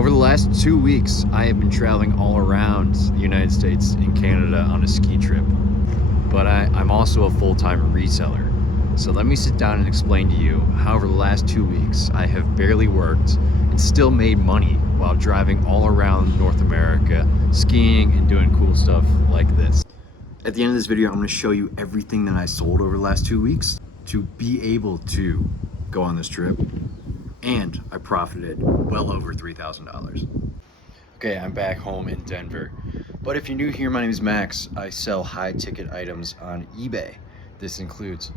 Over the last 2 weeks, I have been traveling all around the United States and Canada on a ski trip. But I'm also a full-time reseller. So let me sit down and explain to you how over the last 2 weeks, I have barely worked and still made money while driving all around North America, skiing and doing cool stuff like this. At the end of this video, I'm going to show you everything that I sold over the last 2 weeks to be able to go on this trip. And I profited well over $3,000. Okay, I'm back home in Denver. But if you're new here, my name is Max. I sell high ticket items on eBay. This includes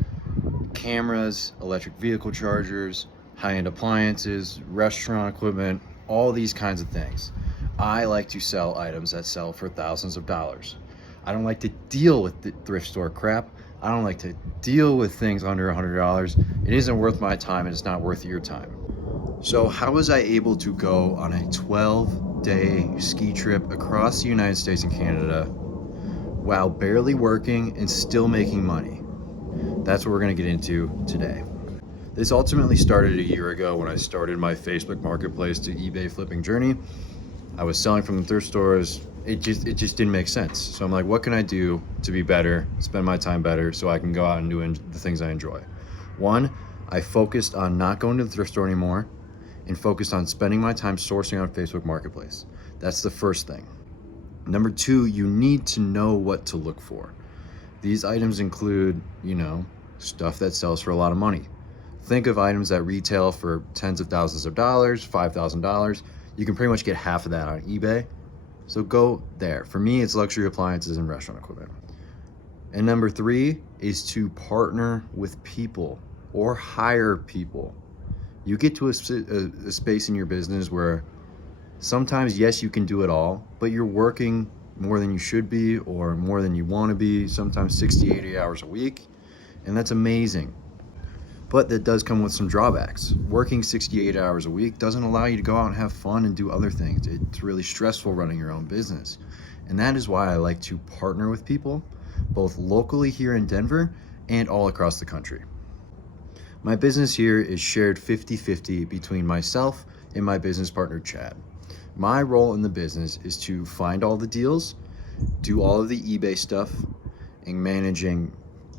cameras, electric vehicle chargers, high-end appliances, restaurant equipment, all these kinds of things. I like to sell items that sell for thousands of dollars. I don't like to deal with the thrift store crap. I don't like to deal with things under $100. It isn't worth my time and it's not worth your time. So how was I able to go on a 12-day ski trip across the United States and Canada while barely working and still making money? That's what we're going to get into today. This ultimately started a year ago when I started my Facebook marketplace to eBay flipping journey. I was selling from the thrift stores. It just didn't make sense. So I'm like, what can I do to be better, spend my time better so I can go out and do the things I enjoy? One, I focused on not going to the thrift store anymore and focused on spending my time sourcing on Facebook Marketplace. That's the first thing. Number two, you need to know what to look for. These items include, stuff that sells for a lot of money. Think of items that retail for tens of thousands of dollars, $5,000. You can pretty much get half of that on eBay. So go there. For me, it's luxury appliances and restaurant equipment. And number three is to partner with people or hire people. You get to a space in your business where sometimes, yes, you can do it all, but you're working more than you should be or more than you want to be, sometimes 60, 80 hours a week, and that's amazing. But that does come with some drawbacks. Working 68 hours a week doesn't allow you to go out and have fun and do other things. It's really stressful running your own business. And that is why I like to partner with people, both locally here in Denver and all across the country. My business here is shared 50-50 between myself and my business partner, Chad. My role in the business is to find all the deals, do all of the eBay stuff, and managing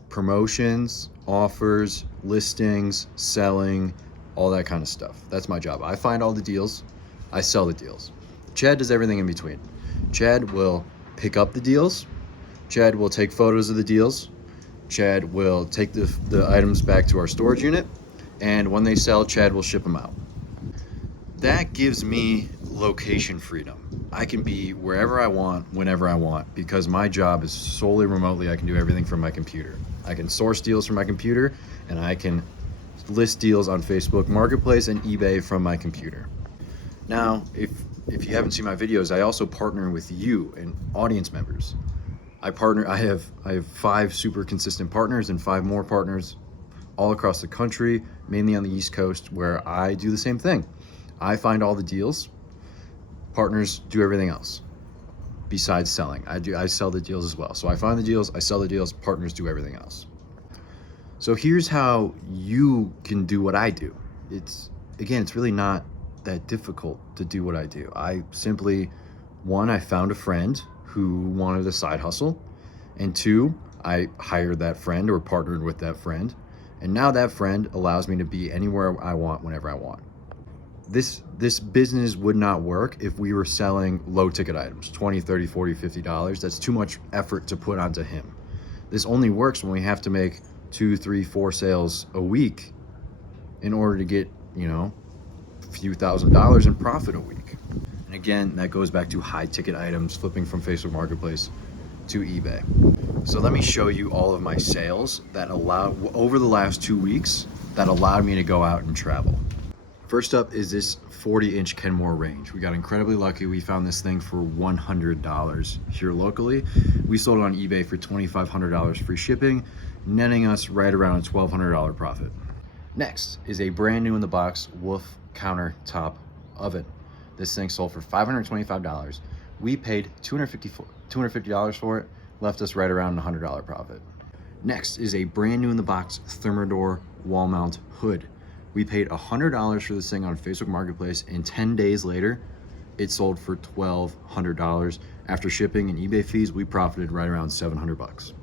promotions, offers, listings, selling, all that kind of stuff. That's my job. I find all the deals, I sell the deals. Chad does everything in between. Chad will pick up the deals, Chad will take photos of the deals, Chad will take the items back to our storage unit, and when they sell, Chad will ship them out. That gives me location freedom. I can be wherever I want, whenever I want, because my job is solely remotely. I can do everything from my computer. I can source deals from my computer, and I can list deals on Facebook Marketplace and eBay from my computer. Now, if you haven't seen my videos, I also partner with you and audience members. I have 5 super consistent partners and 5 more partners all across the country, mainly on the East Coast, where I do the same thing. I find all the deals, partners do everything else besides selling. I sell the deals as well. So I find the deals, I sell the deals, partners do everything else. So here's how you can do what I do. It's really not that difficult to do what I do. I found a friend who wanted a side hustle, and 2, I hired that friend or partnered with that friend, and now that friend allows me to be anywhere I want, whenever I want. This business would not work if we were selling low ticket items, $20, $30, $40, $50. That's too much effort to put onto him. This only works when we have to make 2, 3, 4 sales a week in order to get, a few $1,000s in profit a week. And again, that goes back to high ticket items, flipping from Facebook Marketplace to eBay. So let me show you all of my sales that over the last 2 weeks that allowed me to go out and travel. First up is this 40-inch Kenmore range. We got incredibly lucky. We found this thing for $100 here locally. We sold it on eBay for $2,500 free shipping, netting us right around a $1,200 profit. Next is a brand new in the box Wolf countertop oven. This thing sold for $525. We paid $250 for it, left us right around a $100 profit. Next is a brand new in the box Thermador wall mount hood. We paid $100 for this thing on Facebook Marketplace, and 10 days later, It sold for $1,200. After shipping and eBay fees, we profited right around 700 bucks.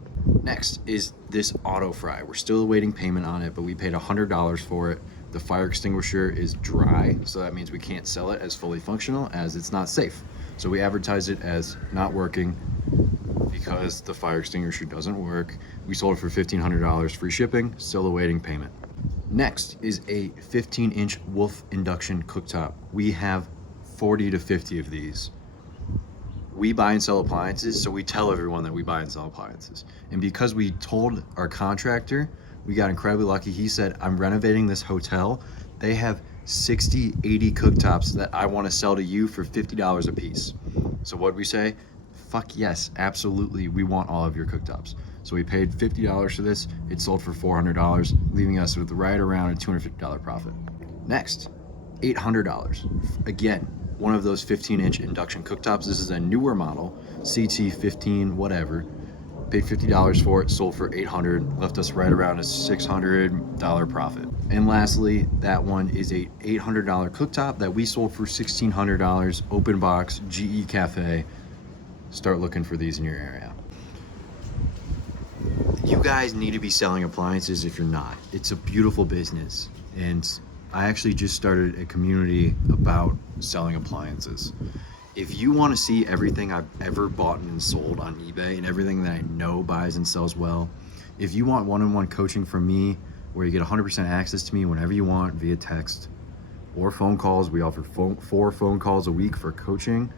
Next is this auto fry. We're still awaiting payment on it, but we paid $100 for it. The fire extinguisher is dry, so that means we can't sell it as fully functional, as it's not safe. So we advertise it as not working because the fire extinguisher doesn't work. We sold it for $1,500, free shipping, still awaiting payment. Next is a 15-inch Wolf induction cooktop. We have 40 to 50 of these. We buy and sell appliances, so we tell everyone that we buy and sell appliances. And because we told our contractor, we got incredibly lucky. He said, I'm renovating this hotel. They have 60, 80 cooktops that I want to sell to you for $50 a piece. So what'd we say? Fuck yes, absolutely, we want all of your cooktops. So we paid $50 for this. It sold for $400, leaving us with right around a $250 profit. Next, $800. Again, one of those 15-inch induction cooktops. This is a newer model, CT15, whatever. Paid $50 for it, sold for $800, left us right around a $600 profit. And lastly, that one is a $800 cooktop that we sold for $1,600, open box, GE Cafe. Start looking for these in your area. You guys need to be selling appliances if you're not. It's a beautiful business, and I actually just started a community about selling appliances. If you want to see everything I've ever bought and sold on eBay and everything that I know buys and sells well, if you want one-on-one coaching from me where you get 100% access to me whenever you want via text or phone calls, we offer 4 phone calls a week for coaching,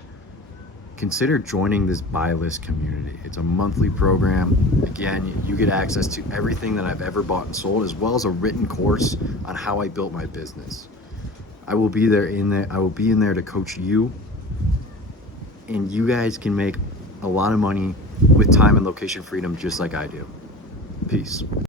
consider joining this buy list community. It's a monthly program. Again, you get access to everything that I've ever bought and sold, as well as a written course on how I built my business. I will be in there to coach you, and you guys can make a lot of money with time and location freedom just like I do. Peace.